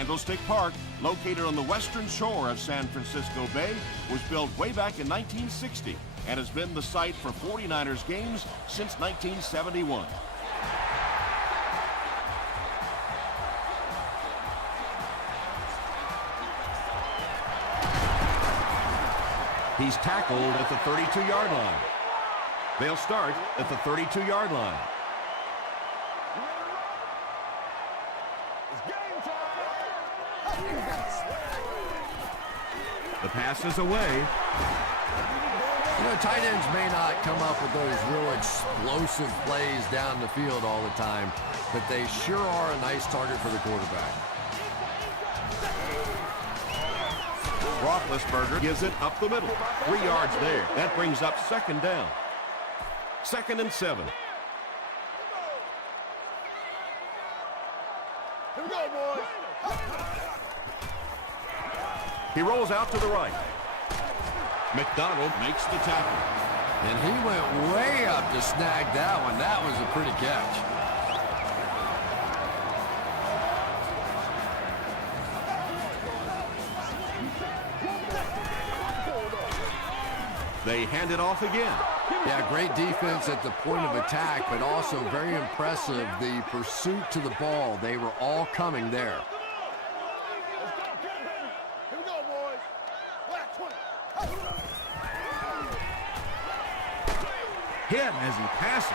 Candlestick Park, located on the western shore of San Francisco Bay, was built way back in 1960 and has been the site for 49ers games since 1971. He's tackled at the 32-yard line. They'll start at the 32-yard line. The pass is away. You know, tight ends may not come up with those real explosive plays down the field all the time, but they sure are a nice target for the quarterback. Roethlisberger gives it up the middle. 3 yards there. That brings up second down. 2nd and 7. Here we go, boys. He rolls out to the right. McDonald makes the tackle. And he went way up to snag that one. That was a pretty catch. They hand it off again. Yeah, great defense at the point of attack, but also very impressive, the pursuit to the ball. They were all coming there. Here we go, boys. Black 20. Hit as he passes.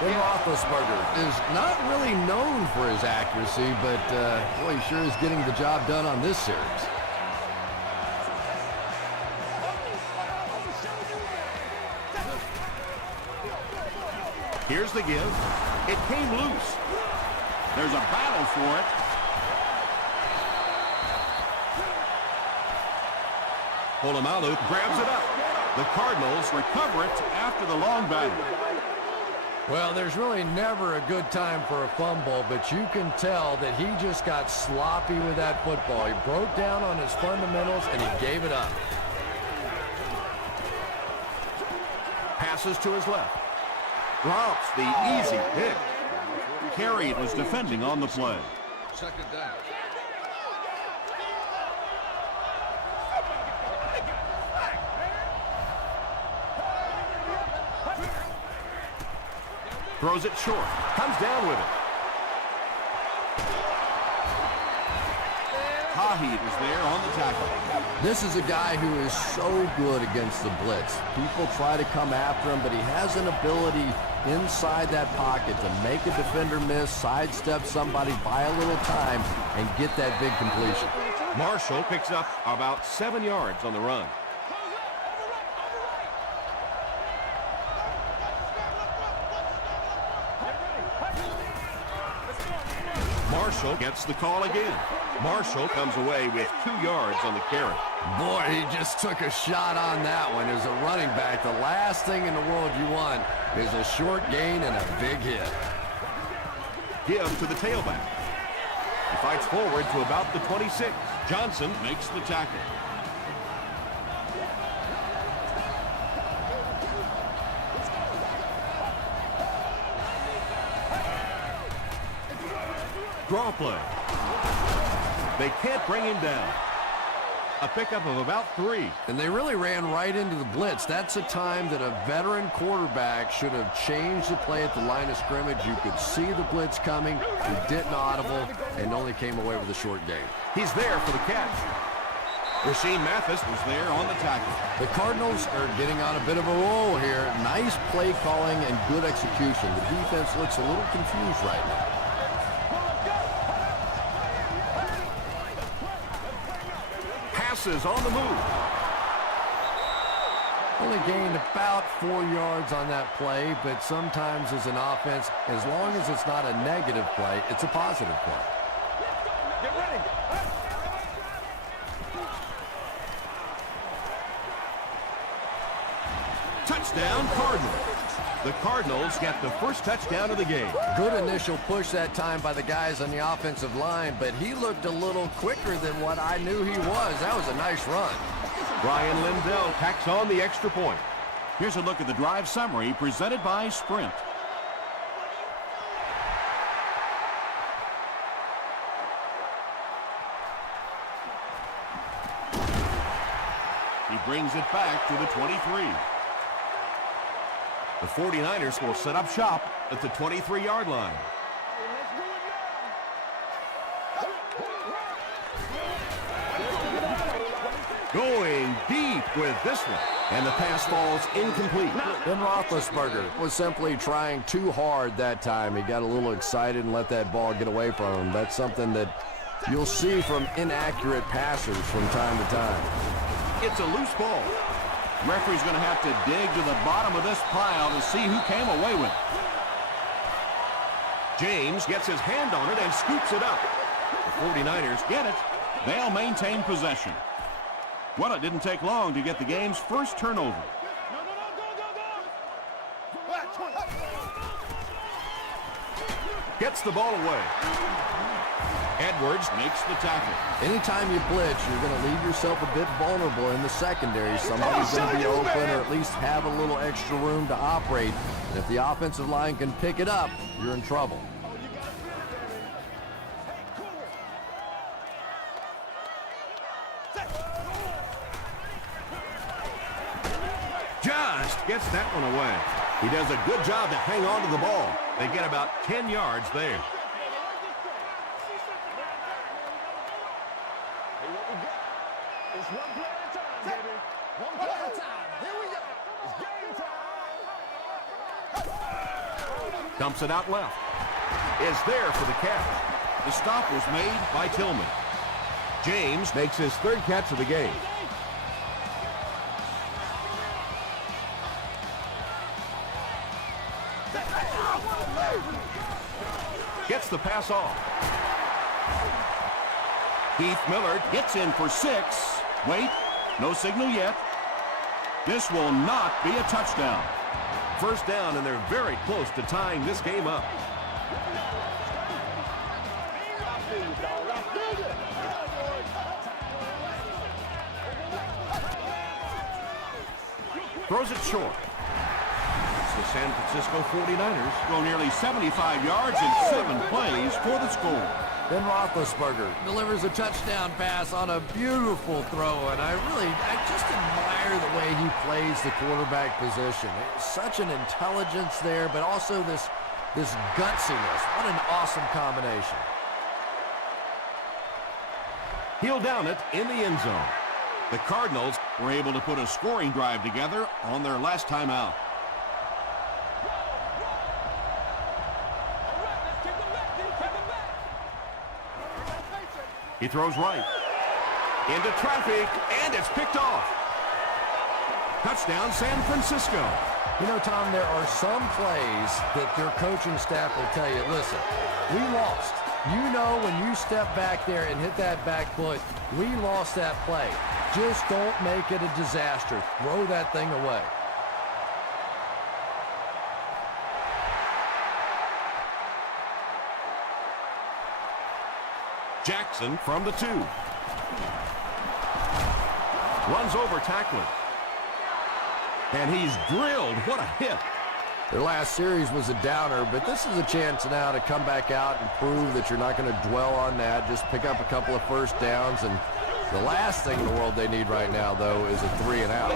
Ben Roethlisberger is not really known for his accuracy, but boy, he sure is getting the job done on this series. Here's the give. It came loose. There's a battle for it. Polamalu grabs it up. The Cardinals recover it after the long battle. Well, there's really never a good time for a fumble, but you can tell that he just got sloppy with that football. He broke down on his fundamentals, and he gave it up. Passes to his left. Drops the easy pick. Carey was defending on the play. Second down. Throws it short. Comes down with it. Haheed was there on the tackle. This is a guy who is so good against the blitz. People try to come after him, but he has an ability inside that pocket to make a defender miss, sidestep somebody, buy a little time, and get that big completion. Marshall picks up about 7 yards on the run. Marshall gets the call again. Marshall comes away with 2 yards on the carry. Boy, he just took a shot on that one. As a running back, the last thing in the world you want is a short gain and a big hit. Give to the tailback. He fights forward to about the 26. Johnson makes the tackle. Draw play. They can't bring him down. A pickup of about 3. And they really ran right into the blitz. That's a time that a veteran quarterback should have changed the play at the line of scrimmage. You could see the blitz coming. He didn't audible and only came away with a short gain. He's there for the catch. Rasheem Mathis was there on the tackle. The Cardinals are getting on a bit of a roll here. Nice play calling and good execution. The defense looks a little confused right now. Is on the move. Only gained about 4 yards on that play, but sometimes as an offense, as long as it's not a negative play, it's a positive play. Get ready. Touchdown, Cardinals. The Cardinals get the first touchdown of the game. Good initial push that time by the guys on the offensive line, but he looked a little quicker than what I knew he was. That was a nice run. Brian Lindell tacks on the extra point. Here's a look at the drive summary presented by Sprint. He brings it back to the 23. The 49ers will set up shop at the 23-yard line. Going deep with this one. And the pass falls incomplete. Ben Roethlisberger was simply trying too hard that time. He got a little excited and let that ball get away from him. That's something that you'll see from inaccurate passers from time to time. It's a loose ball. Referee's going to have to dig to the bottom of this pile to see who came away with it. James gets his hand on it and scoops it up. The 49ers get it. They'll maintain possession. Well, it didn't take long to get the game's first turnover. Gets the ball away. Edwards makes the tackle. Anytime you blitz, you're going to leave yourself a bit vulnerable in the secondary. Somebody's going to be open or at least have a little extra room to operate. And if the offensive line can pick it up, you're in trouble. Just gets that one away. He does a good job to hang on to the ball. They get about 10 yards there. It's one play at a time, baby. One play at a time. Here we go. It's game time. Dumps it out left. Is there for the catch. The stop was made by Tillman. James makes his third catch of the game. Gets the pass off. Keith Miller gets in for 6. Wait, no signal yet. This will not be a touchdown. First down, and they're very close to tying this game up. Throws it short. The San Francisco 49ers go nearly 75 yards in 7 plays for the score. Ben Roethlisberger delivers a touchdown pass on a beautiful throw, and I just admire the way he plays the quarterback position. It's such an intelligence there, but also this gutsiness. What an awesome combination. He'll down it in the end zone. The Cardinals were able to put a scoring drive together on their last time out. He throws right. Into traffic, and it's picked off. Touchdown, San Francisco. You know, Tom, there are some plays that your coaching staff will tell you, listen, we lost. You know when you step back there and hit that back foot, we lost that play. Just don't make it a disaster. Throw that thing away. Jackson from the 2. Runs over tackler. And he's drilled. What a hit. Their last series was a downer, but this is a chance now to come back out and prove that you're not going to dwell on that. Just pick up a couple of first downs. And the last thing in the world they need right now, though, is a 3 and out.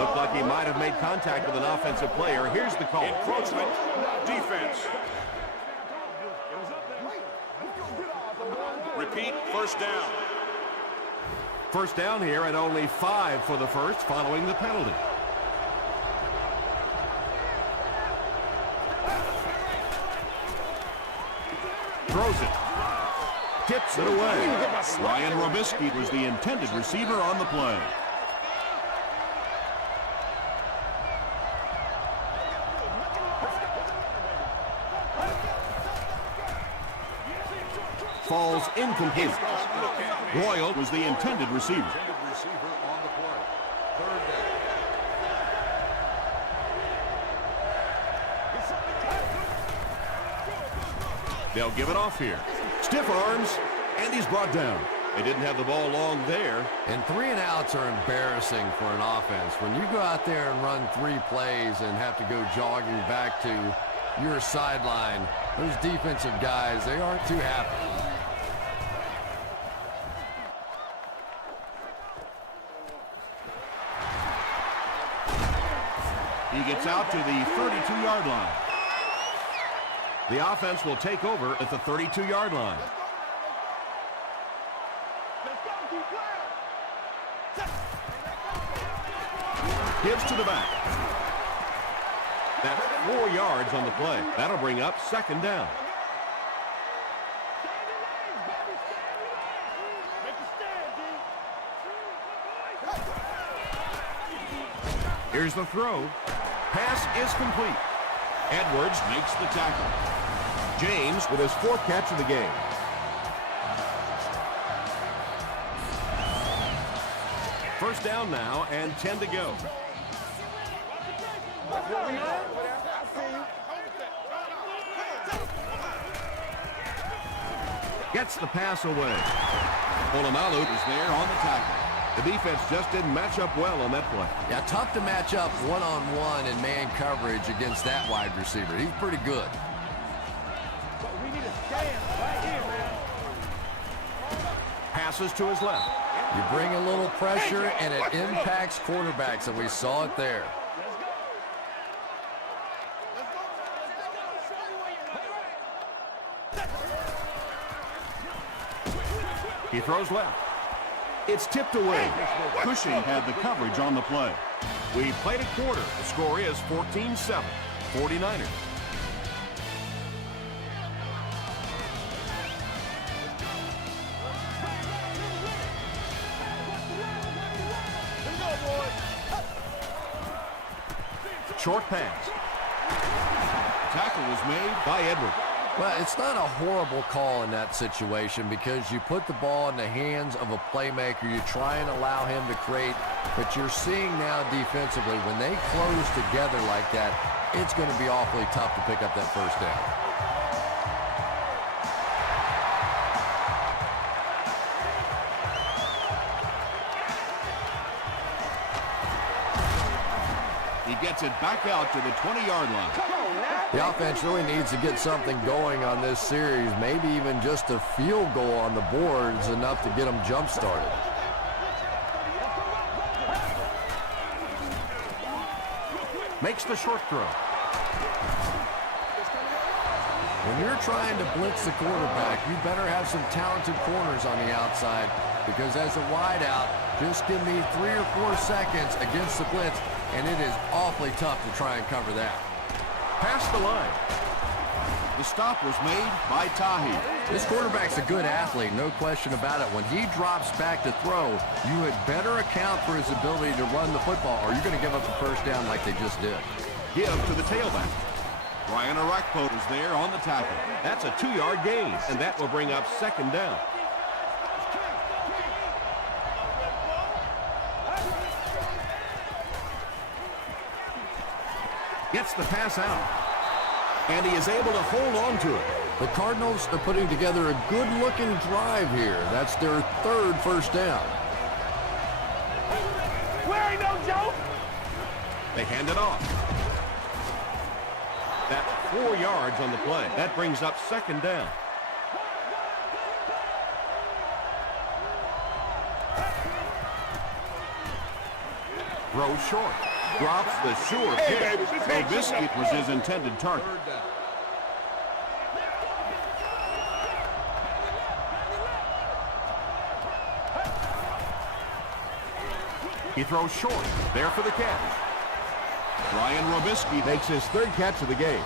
Looked like he might have made contact with an offensive player. Here's the call. Encroachment. Defense. Repeat, first down. First down here at only 5 for the first following the penalty. Throws it. Tips it away. Ryan Robisky was the intended receiver on the play. Falls incomplete. Royal was the intended receiver. They'll give it off here. Stiff arms, and he's brought down. They didn't have the ball long there. And 3 and outs are embarrassing for an offense. When you go out there and run 3 plays and have to go jogging back to your sideline, those defensive guys, they aren't too happy. He gets out to the 32-yard line. The offense will take over at the 32-yard line. Gives to the back. That's 4 yards on the play. That'll bring up second down. Here's the throw. Pass is complete. Edwards makes the tackle. James with his 4th catch of the game. First down now and 10 to go. Gets the pass away. Polamalu is there on the tackle. The defense just didn't match up well on that play. Yeah, tough to match up one-on-one in man coverage against that wide receiver. He's pretty good. But we need to stand right here, man. Passes to his left. You bring a little pressure, and it impacts quarterbacks, and we saw it there. He throws left. It's tipped away. Cushing had the coverage on the play. We played a quarter. The score is 14-7, 49ers. Short pass. Tackle was made by Edwards. Well, it's not a horrible call in that situation because you put the ball in the hands of a playmaker. You try and allow him to create, but you're seeing now defensively, when they close together like that, it's going to be awfully tough to pick up that first down. He gets it back out to the 20-yard line. The offense really needs to get something going on this series. Maybe even just a field goal on the board is enough to get them jump-started. Makes the short throw. When you're trying to blitz the quarterback, you better have some talented corners on the outside, because as a wideout, just give me 3 or 4 seconds against the blitz, and it is awfully tough to try and cover that. Past the line. The stop was made by Tahi. This quarterback's a good athlete, no question about it. When he drops back to throw, you had better account for his ability to run the football, or you're going to give up the first down like they just did. Give to the tailback. Brian Arakpo is there on the tackle. That's a 2-yard gain, and that will bring up second down. Gets the pass out, and he is able to hold on to it. The Cardinals are putting together a good-looking drive here. That's their 3rd first down. We ain't no joke. They hand it off. That's 4 yards on the play. That brings up second down. Throw short. Drops the sure kick. Trubisky was his intended target. He throws short. There for the catch. Ryan Robisky makes his 3rd catch of the game.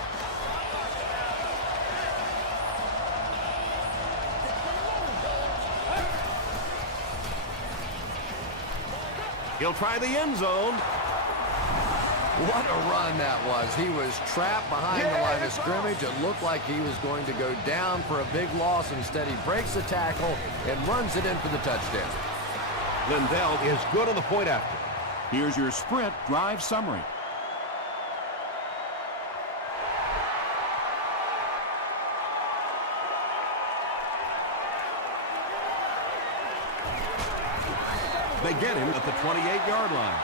He'll try the end zone. What a run that was. He was trapped behind the line of scrimmage. It looked like he was going to go down for a big loss. Instead, he breaks the tackle and runs it in for the touchdown. Lindell is good on the point after. Here's your sprint drive summary. They get him at the 28-yard line.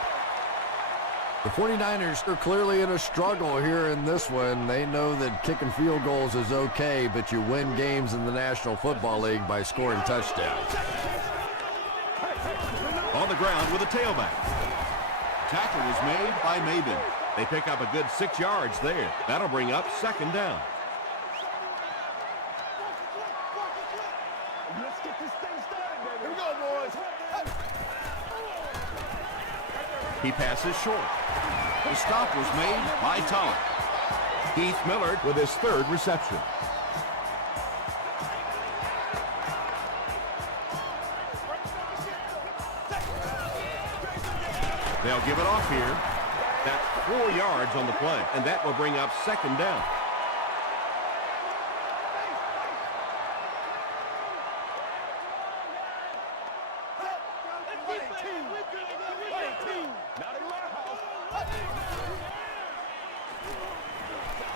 The 49ers are clearly in a struggle here in this one. They know that kicking field goals is okay, but you win games in the National Football League by scoring touchdowns. On the ground with a tailback. Tackle was made by Maben. They pick up a good 6 yards there. That'll bring up 2nd down. Let's get this thing started, baby. Here we go, boys. He passes short. The stop was made by Toller. Keith Millard with his 3rd reception. They'll give it off here. That's 4 yards on the play, and that will bring up 2nd down.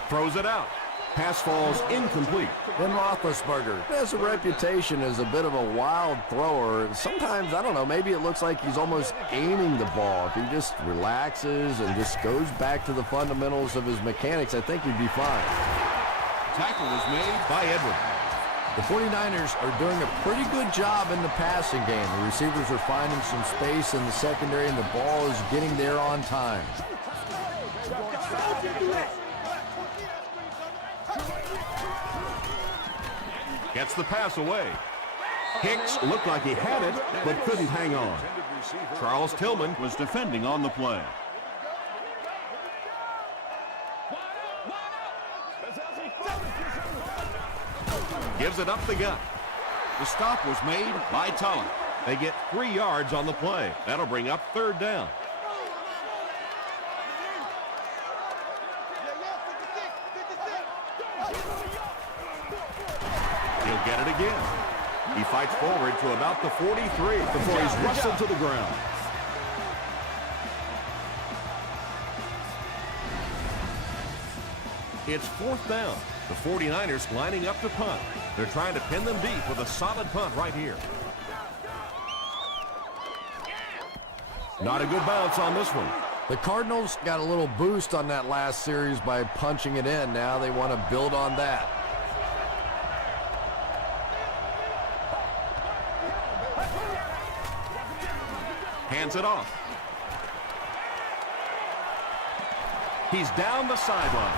Throws it out. Pass falls incomplete. Ben Roethlisberger has a reputation as a bit of a wild thrower. Sometimes, I don't know, maybe it looks like he's almost aiming the ball. If he just relaxes and just goes back to the fundamentals of his mechanics, I think he'd be fine. Tackle was made by Edwards. The 49ers are doing a pretty good job in the passing game. The receivers are finding some space in the secondary, and the ball is getting there on time. Gets the pass away. Hicks looked like he had it, but couldn't hang on. Charles Tillman was defending on the play. Gives it up the gut. The stop was made by Toller. They get 3 yards on the play. That'll bring up 3rd down. He'll get it again. He fights forward to about the 43 before he's wrestled to the ground. It's 4th down. The 49ers lining up to punt. They're trying to pin them deep with a solid punt right here. Not a good bounce on this one. The Cardinals got a little boost on that last series by punching it in. Now they want to build on that. Hands it off. He's down the sideline.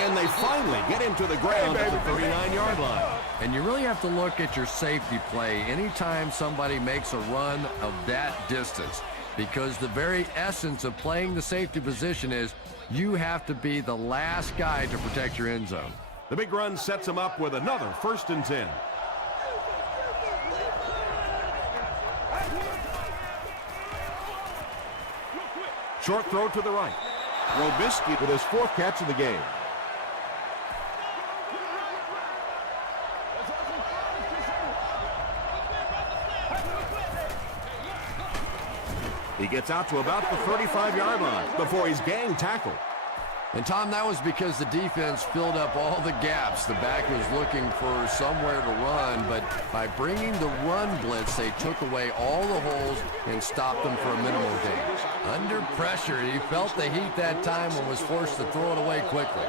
And they finally get him to the ground at the 39-yard line. And you really have to look at your safety play anytime somebody makes a run of that distance, because the very essence of playing the safety position is you have to be the last guy to protect your end zone. The big run sets him up with another 1st and 10. Short throw to the right. Robisky with his 4th catch of the game. He gets out to about the 35-yard line before he's gang tackled. And, Tom, that was because the defense filled up all the gaps. The back was looking for somewhere to run, but by bringing the run blitz, they took away all the holes and stopped them for a minimal gain. Under pressure, he felt the heat that time and was forced to throw it away quickly.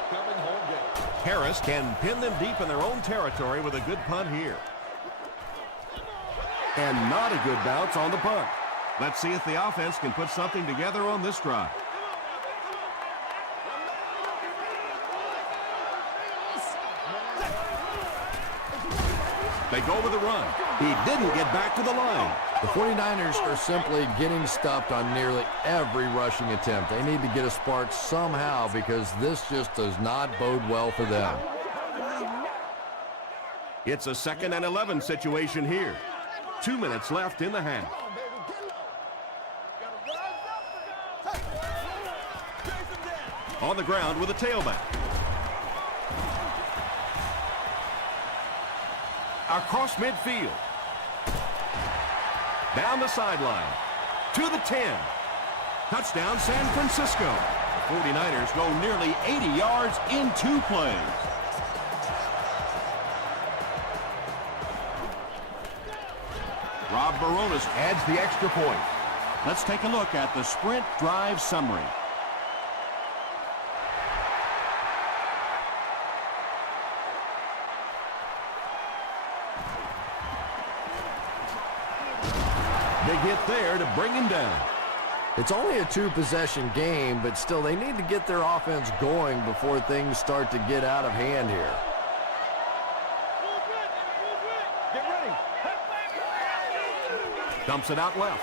Harris can pin them deep in their own territory with a good punt here. And not a good bounce on the punt. Let's see if the offense can put something together on this drive. They go with a run. He didn't get back to the line. The 49ers are simply getting stuffed on nearly every rushing attempt. They need to get a spark somehow because this just does not bode well for them. It's a 2nd and 11 situation here. 2 minutes left in the half. On the ground with a tailback. Across midfield. Down the sideline. To the 10. Touchdown San Francisco. The 49ers go nearly 80 yards in 2 plays. Rob Baronis adds the extra point. Let's take a look at the sprint drive summary. Big hit there to bring him down. It's only a two-possession game, but still they need to get their offense going before things start to get out of hand here. Get ready. Dumps it out left.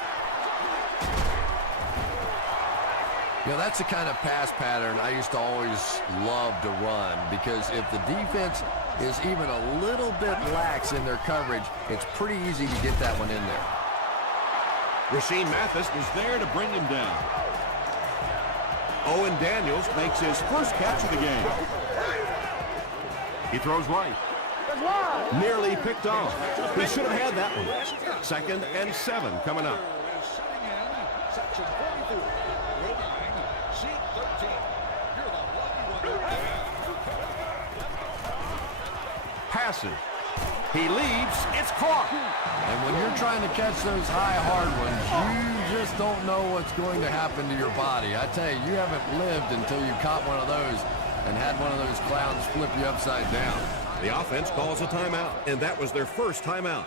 You know, that's the kind of pass pattern I used to always love to run, because if the defense is even a little bit lax in their coverage, it's pretty easy to get that one in there. Rasheed Mathis was there to bring him down. Owen Daniels makes his first catch of the game. He throws right. Nearly picked off. He should have had that one. 2nd and 7 coming up. Section 44. Row 9, seat 13. You're the lucky one. Passes. He leaves. It's caught. And when you're trying to catch those high, hard ones, you just don't know what's going to happen to your body. I tell you, you haven't lived until you caught one of those and had one of those clowns flip you upside down. The offense calls a timeout, and that was their first timeout.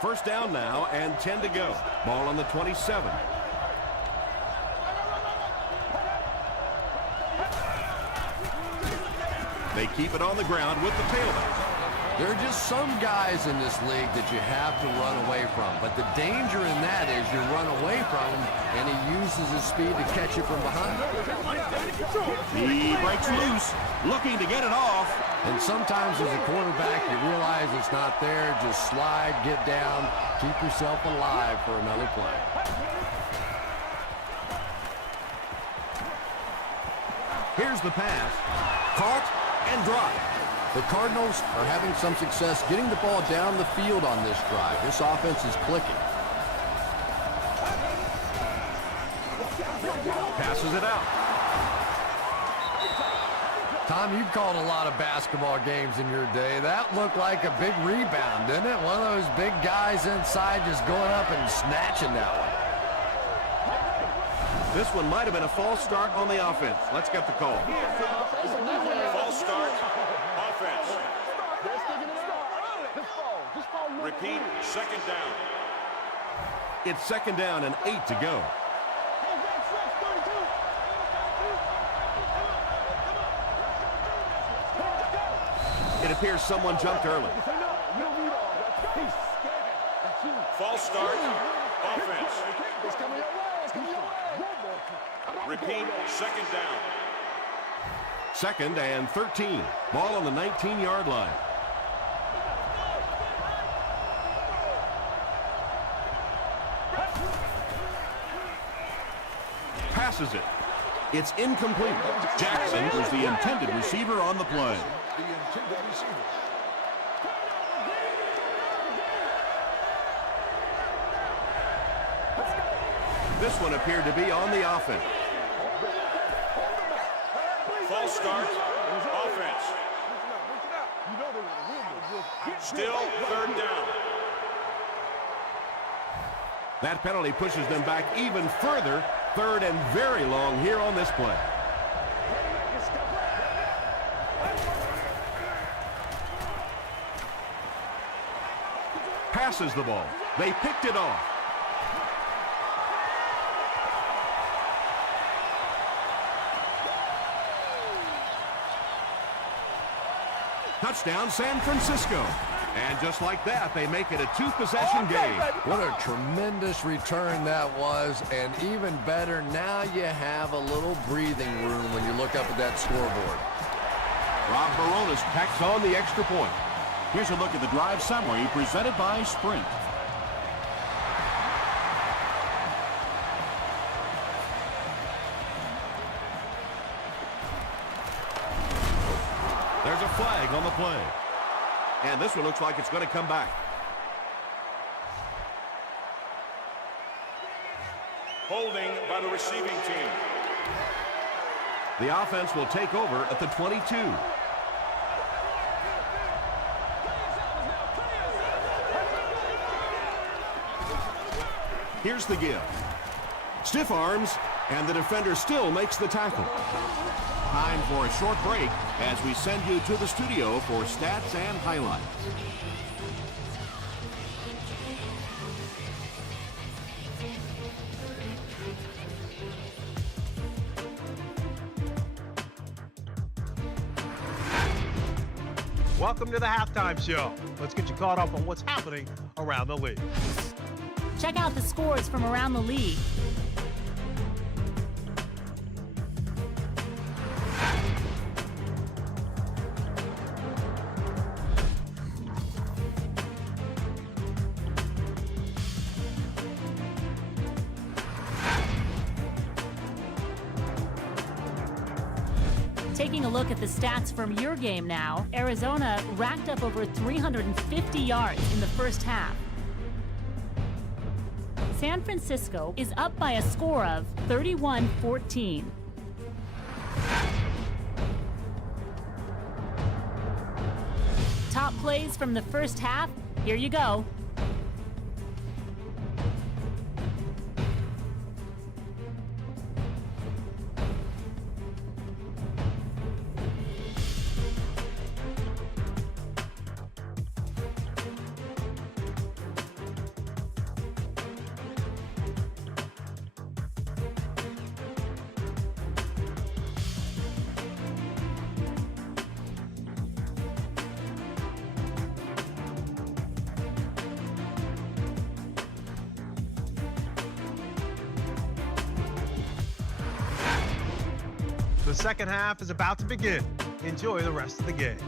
First down now, and 10 to go. Ball on the 27. They keep it on the ground with the tailback. There are just some guys in this league that you have to run away from. But the danger in that is you run away from him, and he uses his speed to catch you from behind. He breaks loose, looking to get it off. And sometimes as a quarterback, you realize it's not there. Just slide, get down, keep yourself alive for another play. Here's the pass. Caught and dropped. The Cardinals are having some success getting the ball down the field on this drive. This offense is clicking. Passes it out. Tom, you called a lot of basketball games in your day. That looked like a big rebound, didn't it? One of those big guys inside just going up and snatching that one. This one might have been a false start on the offense. Let's get the call. False start. Offense. Repeat, 2nd down. It's 2nd down and 8 to go. It appears someone jumped early. False start. Offense. Repeat, 2nd down. 2nd and 13. Ball on the 19-yard line. Passes it. It's incomplete. Jackson was the intended receiver on the play. This one appeared to be on the offense. False start. Offense. Still 3rd down. That penalty pushes them back even further. 3rd and very long here on this play. Passes the ball. They picked it off. Touchdown, San Francisco. And just like that, they make it a two-possession game. What a tremendous return that was, and even better, now you have a little breathing room when you look up at that scoreboard. Rob Baronis tacks on the extra point. Here's a look at the drive summary presented by Sprint. There's a flag on the play. And this one looks like it's going to come back. Holding by the receiving team. The offense will take over at the 22. Here's the give. Stiff arms, and the defender still makes the tackle. Time for a short break as we send you to the studio for stats and highlights. Welcome to the halftime show. Let's get you caught up on what's happening around the league. Check out the scores from around the league. Taking a look at the stats from your game now, Arizona racked up over 350 yards in the first half. San Francisco is up by a score of 31-14. Top plays from the first half, here you go. The second half is about to begin. Enjoy the rest of the game.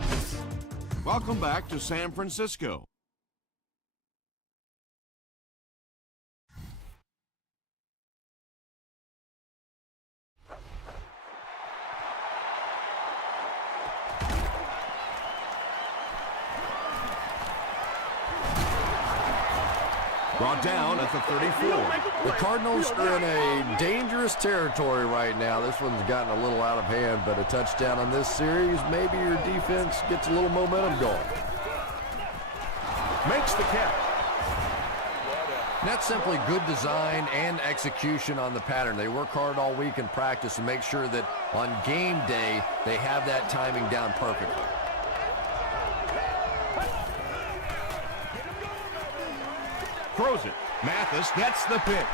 Welcome back to San Francisco. Brought down at the 34. The Cardinals are in a dangerous territory right now. This one's gotten a little out of hand, but a touchdown on this series, maybe your defense gets a little momentum going. Makes the catch. And that's simply good design and execution on the pattern. They work hard all week in practice and make sure that on game day they have that timing down perfectly. Throws it. Mathis gets the pick.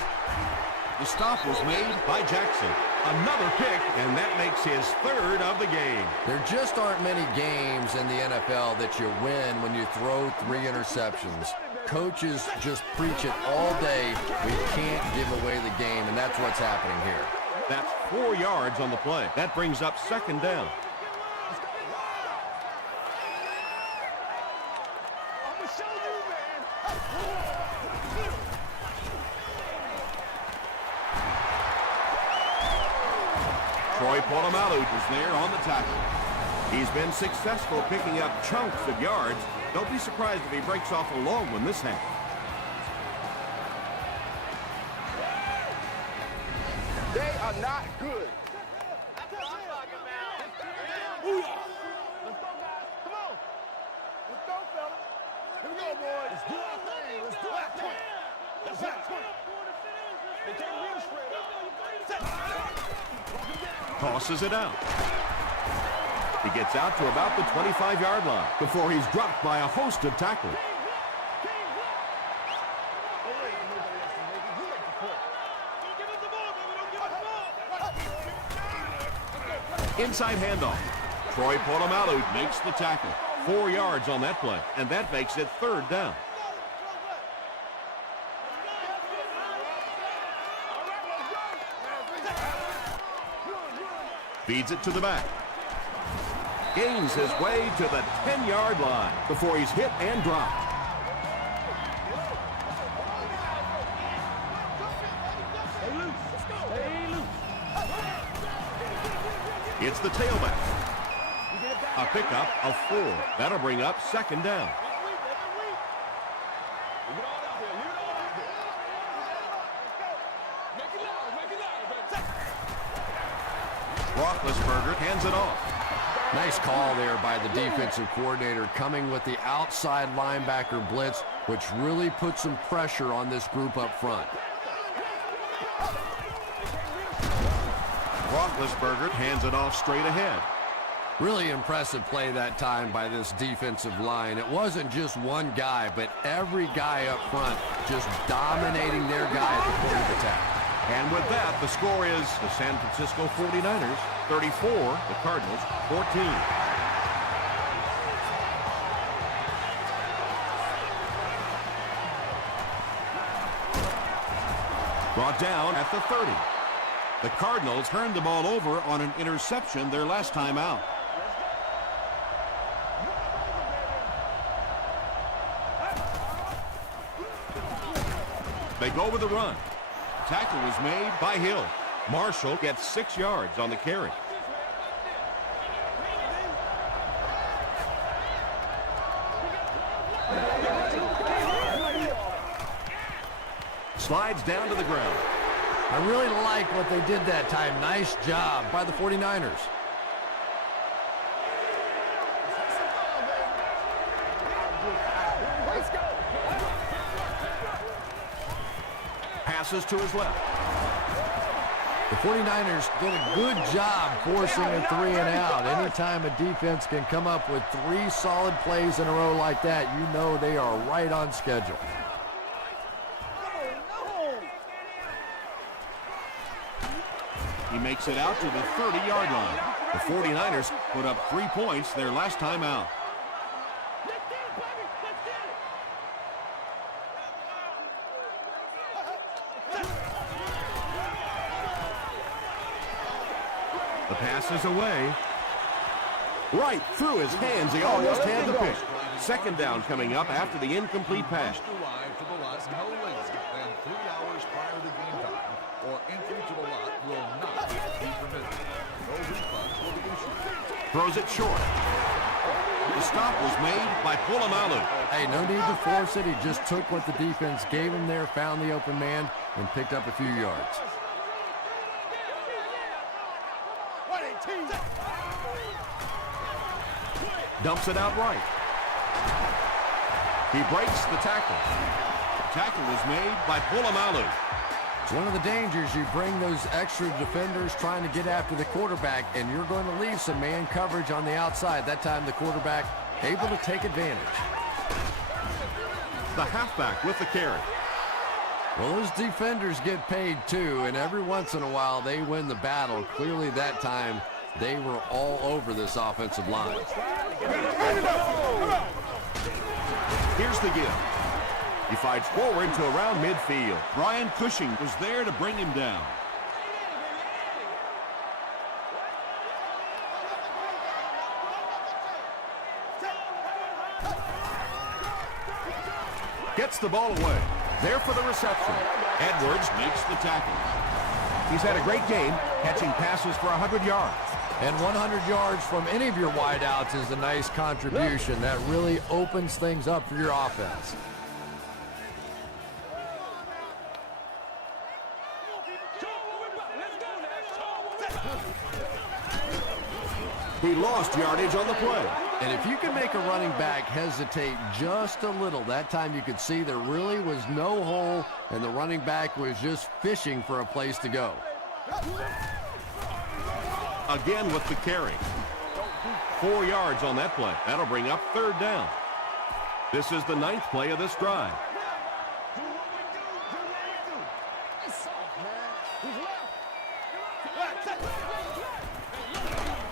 The stop was made by Jackson. Another pick, and that makes his third of the game. There just aren't many games in the NFL that you win when you throw 3 interceptions. Coaches just preach it all day. We can't give away the game, and that's what's happening here. That's 4 yards on the play. That brings up second down. Troy Polamalu is there on the tackle. He's been successful picking up chunks of yards. Don't be surprised if he breaks off a long one this half. They are not good. Booyah. Let's go, guys. Come on. Let's go, fellas. Here we go, boys. Let's do our thing. Let's do our thing. Let's do our thing. They can't real straight up. Tosses it out. He gets out to about the 25-yard line before he's dropped by a host of tacklers. Inside handoff. Troy Polamalu makes the tackle. 4 yards on that play, and that makes it third down. Feeds it to the back. Gains his way to the 10-yard line before he's hit and dropped. It's the tailback. A pickup of 4. That'll bring up second down. Roethlisberger hands it off. Nice call there by the defensive coordinator, coming with the outside linebacker blitz, which really put some pressure on this group up front. Roethlisberger hands it off straight ahead. Really impressive play that time by this defensive line. It wasn't just one guy, but every guy up front just dominating their guy at the point of attack. And with that, the score is the San Francisco 49ers 34, the Cardinals 14. Brought down at the 30. The Cardinals turned the ball over on an interception their last time out. They go with the run. Tackle was made by Hill. Marshall gets 6 yards on the carry. Slides down to the ground. I really like what they did that time. Nice job by the 49ers. Passes to his left. The 49ers did a good job forcing a 3 and out. Anytime a defense can come up with 3 solid plays in a row like that, you know they are right on schedule. He makes it out to the 30-yard line. The 49ers put up 3 points their last time out. The pass is away. Right through his hands. He almost had the pick. Second down coming up after the incomplete pass. Arrived to the lot no later than 3 hours prior to game time, or entry to the lot will not be permitted. No refunds will be issued. Throws it short. The stop was made by Polamalu. Hey, no need to force it. He just took what the defense gave him there, found the open man, and picked up a few yards. Dumps it out right. He breaks the tackle. The tackle was made by Polamalu. It's one of the dangers. You bring those extra defenders trying to get after the quarterback, and you're going to leave some man coverage on the outside. That time the quarterback able to take advantage. The halfback with the carry. Well, those defenders get paid too, and every once in a while they win the battle. Clearly that time they were all over this offensive line. Here's the give. He fights forward to around midfield. Brian Cushing was there to bring him down. Gets the ball away. There for the reception. Edwards makes the tackle. He's had a great game, catching passes for 100 yards. And 100 yards from any of your wideouts is a nice contribution. That really opens things up for your offense. He lost yardage on the play. And if you can make a running back hesitate just a little, that time you could see there really was no hole, and the running back was just fishing for a place to go. Again with the carry. 4 yards on that play. That'll bring up third down. This is the 9th play of this drive.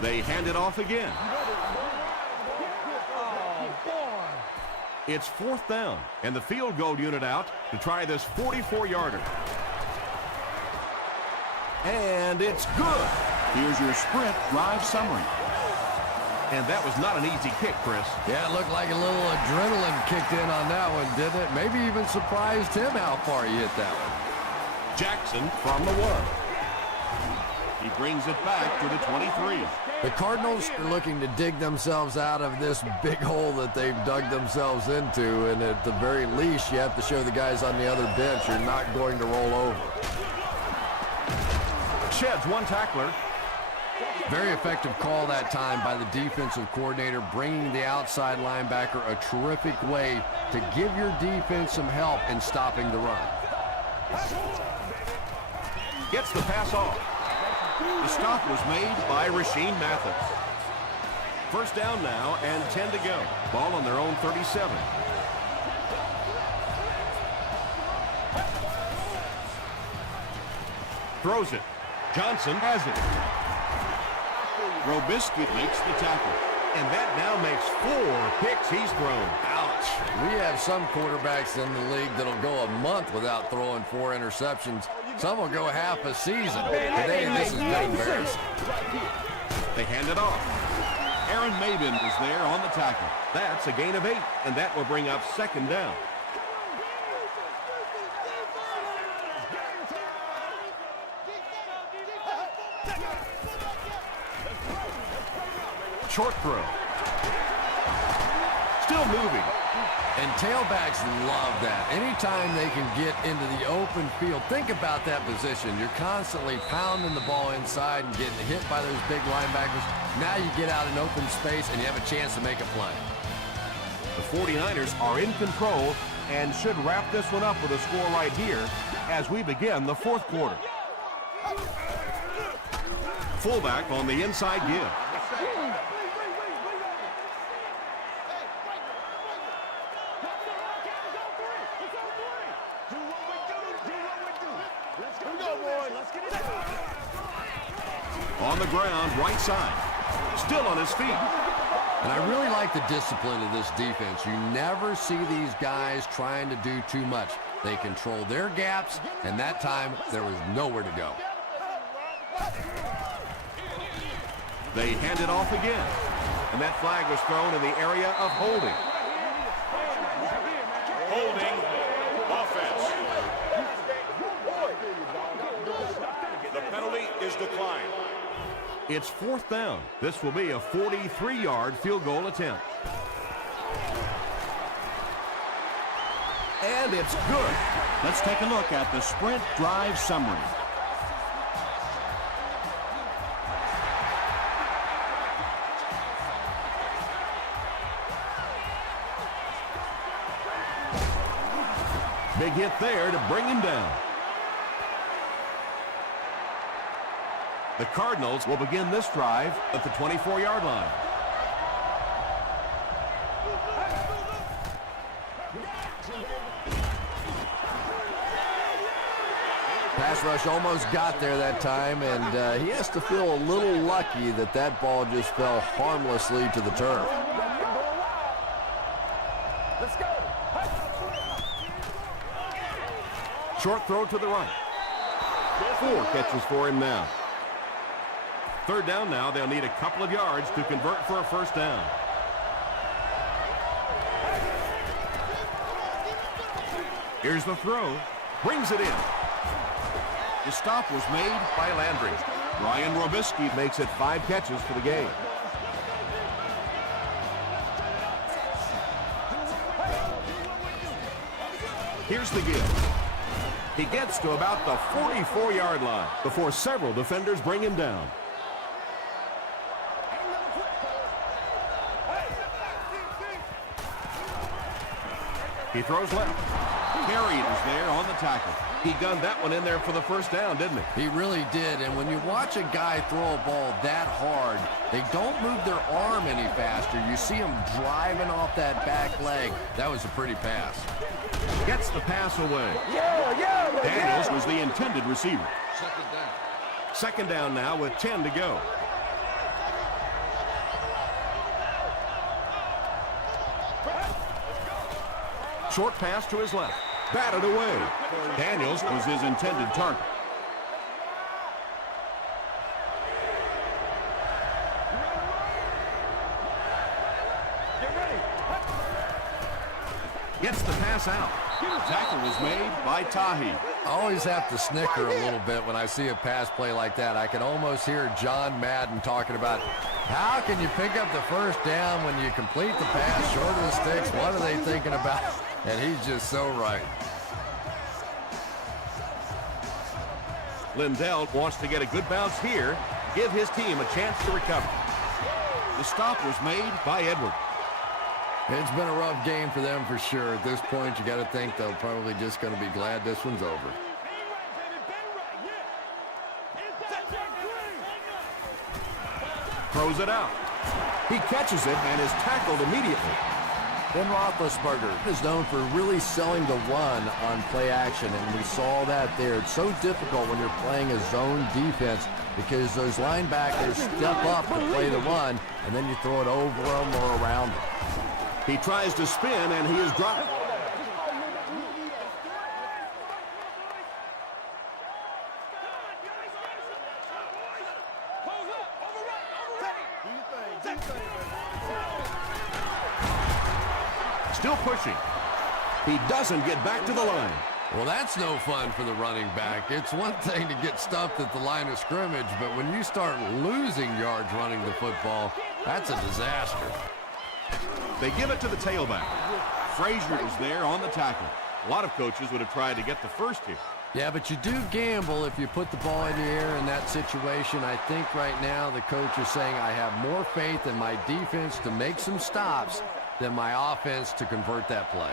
They hand it off again. It's 4th down, and the field goal unit out to try this 44-yarder. And it's good. Here's your sprint drive summary. And that was not an easy kick, Chris. Yeah, it looked like a little adrenaline kicked in on that one, didn't it? Maybe even surprised him how far he hit that one. Jackson from the 1. He brings it back to the 23. The Cardinals are looking to dig themselves out of this big hole that they've dug themselves into, and at the very least, you have to show the guys on the other bench you're not going to roll over. Sheds one tackler. Very effective call that time by the defensive coordinator, bringing the outside linebacker a terrific way to give your defense some help in stopping the run. Gets the pass off. The stop was made by Rasheem Mathis. First down now and 10 to go. Ball on their own 37. Throws it. Johnson has it. Robisky makes the tackle. And that now makes 4 picks he's thrown. Ouch. We have some quarterbacks in the league that'll go a month without throwing 4 interceptions. Some will go half a season. Today, this has been embarrassing. They hand it off. Aaron Maben is there on the tackle. That's a gain of 8, and that will bring up 2nd down. Short throw. Still moving. And tailbacks love that. Anytime they can get into the open field, think about that position. You're constantly pounding the ball inside and getting hit by those big linebackers. Now you get out in open space and you have a chance to make a play. The 49ers are in control and should wrap this one up with a score right here as we begin the 4th quarter. Fullback on the inside give. On the ground, right side. Still on his feet. And I really like the discipline of this defense. You never see these guys trying to do too much. They control their gaps, and that time there was nowhere to go. They hand it off again. And that flag was thrown in the area of holding. Holding offense. The penalty is declined. It's 4th down. This will be a 43-yard field goal attempt. And it's good. Let's take a look at the sprint drive summary. Big hit there to bring him down. The Cardinals will begin this drive at the 24-yard line. Pass rush almost got there that time, and he has to feel a little lucky that that ball just fell harmlessly to the turf. Let's go. Short throw to the right. 4 catches for him now. 3rd down now. They'll need a couple of yards to convert for a 1st down. Here's the throw. Brings it in. The stop was made by Landry. Ryan Robisky makes it 5 catches for the game. Here's the give. He gets to about the 44-yard line before several defenders bring him down. He throws left. Carey is there on the tackle. He gunned that one in there for the 1st down, didn't he? He really did, and when you watch a guy throw a ball that hard, they don't move their arm any faster. You see him driving off that back leg. That was a pretty pass. Gets the pass away. Daniels was the intended receiver. 2nd down. 2nd down now with 10 to go. Short pass to his left. Batted away. Daniels was his intended target. Gets the pass out. Tackle was made by Tahi. I always have to snicker a little bit when I see a pass play like that. I can almost hear John Madden talking about how can you pick up the 1st down when you complete the pass short of the sticks? What are they thinking about? And he's just so right. Lindell wants to get a good bounce here, give his team a chance to recover. The stop was made by Edwards. It's been a rough game for them for sure. At this point, you got to think they're probably just going to be glad this one's over. Throws it out. He catches it and is tackled immediately. Ben Roethlisberger is known for really selling the run on play action, and we saw that there. It's so difficult when you're playing a zone defense because those linebackers step up to play the run, and then you throw it over them or around them. He tries to spin, and he is dropped. Still pushing. He doesn't get back to the line. Well, that's no fun for the running back. It's one thing to get stuffed at the line of scrimmage, but when you start losing yards running the football, that's a disaster. They give it to the tailback. Frazier is there on the tackle. A lot of coaches would have tried to get the first here. Yeah, but you do gamble if you put the ball in the air in that situation. I think right now the coach is saying I have more faith in my defense to make some stops than my offense to convert that play.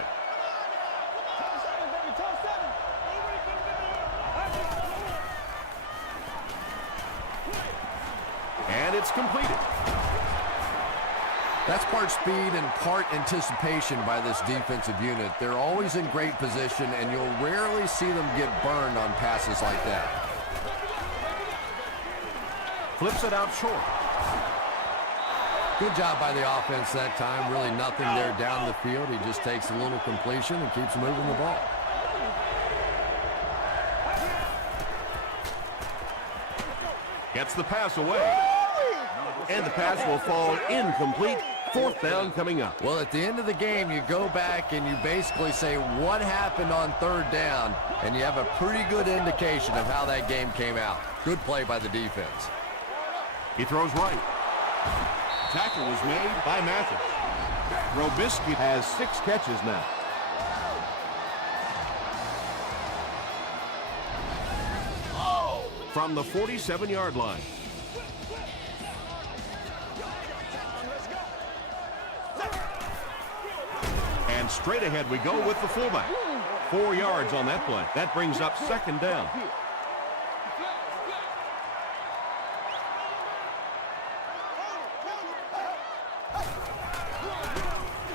And it's completed. That's part speed and part anticipation by this defensive unit. They're always in great position, and you'll rarely see them get burned on passes like that. Flips it out short. Good job by the offense that time. Really nothing there down the field. He just takes a little completion and keeps moving the ball. Gets the pass away. And the pass will fall incomplete. Fourth down coming up. Well, at the end of the game, you go back and you basically say what happened on third down, and you have a pretty good indication of how that game came out. Good play by the defense. He throws right. Tackle was made by Mathis. Robisky has 6 catches now. From the 47-yard line. And straight ahead we go with the fullback. 4 yards on that play. That brings up second down.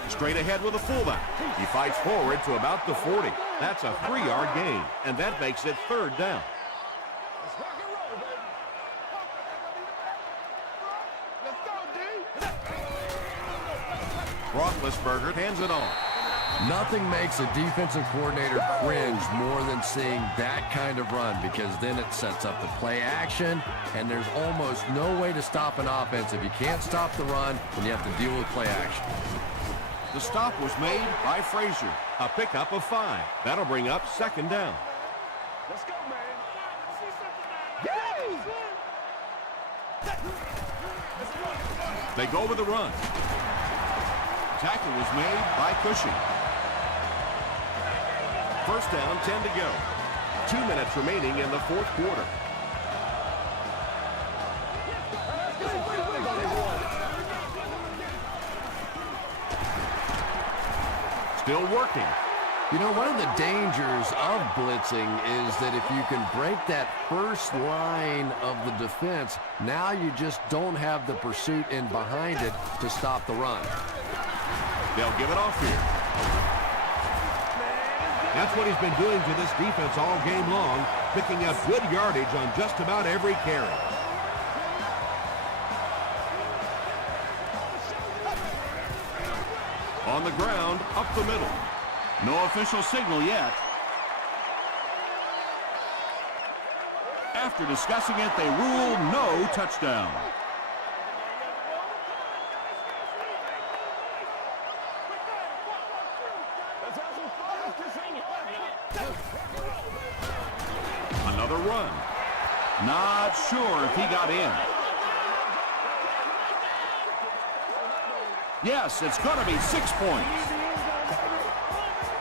Straight ahead with a fullback. He fights forward to about the 40. That's a 3-yard gain, and that makes it third down. Roethlisberger hands it on. Nothing makes a defensive coordinator cringe more than seeing that kind of run, because then it sets up the play action, and there's almost no way to stop an offense. If you can't stop the run, then you have to deal with play action. The stop was made by Frazier. A pickup of 5. That'll bring up second down. Let's go, man. They go with the run. Tackle was made by Cushing. First down, 10 to go. 2 minutes remaining in the fourth quarter. Still working. You know, one of the dangers of blitzing is that if you can break that first line of the defense, now you just don't have the pursuit in behind it to stop the run. They'll give it off here. That's what he's been doing to this defense all game long, picking up good yardage on just about every carry. On the ground, up the middle. No official signal yet. After discussing it, they rule no touchdown. Another run. Not sure if he got in. Yes, it's going to be 6 points.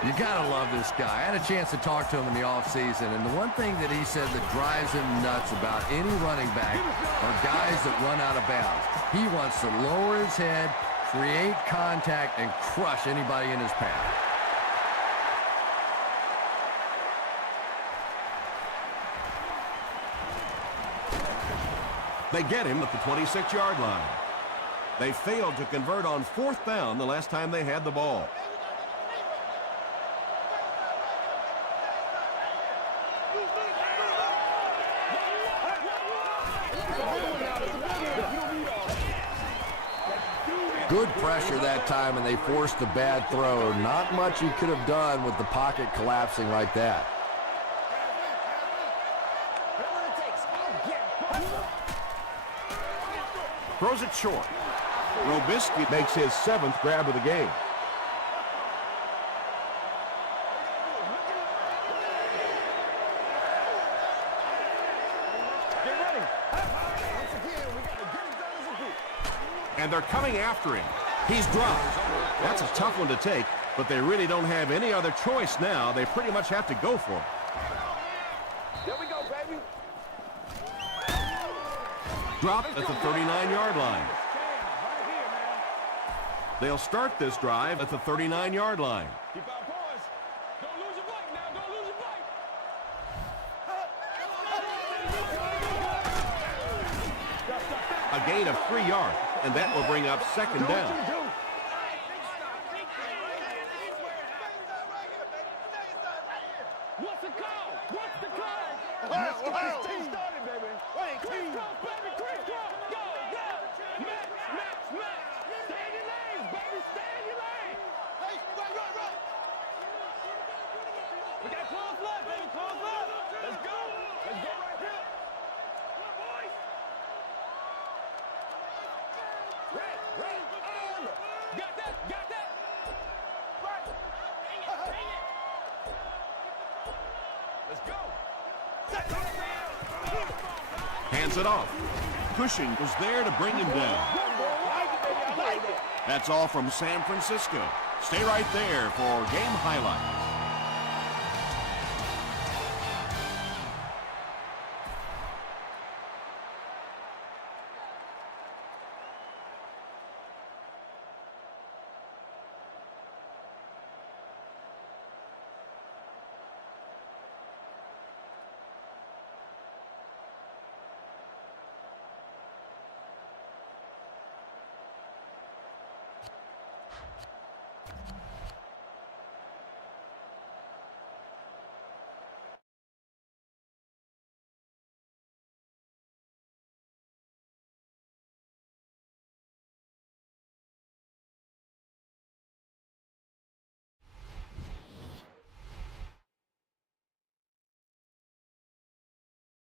You gotta love this guy. I had a chance to talk to him in the offseason, and the one thing that he said that drives him nuts about any running back are guys that run out of bounds. He wants to lower his head, create contact, and crush anybody in his path. They get him at the 26-yard line. They failed to convert on fourth down the last time they had the ball. Good pressure that time, and they forced a bad throw. Not much he could have done with the pocket collapsing like that. Throws it short. Robisky makes his 7th grab of the game. And they're coming after him. He's dropped. That's a tough one to take, but they really don't have any other choice now. They pretty much have to go for it. There we go, baby. Dropped at the 39-yard line. They'll start this drive at the 39-yard line. Keep our poise. Don't lose your bike now. Don't lose your bike. A gain of 3 yards, and that will bring up 2nd down. What's the call? What's the call? Let's get this team started, baby. Crisscross, baby, crisscross. Go, go. Match, match, match. Stay in your lane, baby. Stay in your lane. Hey, run. We got close left, baby. Close left. Let's go. Let's go right here. Come on, boys. Right. Got that. Right. Bring it. Let's go. Hands it off. Cushing was there to bring him down. That's all from San Francisco. Stay right there for game highlights.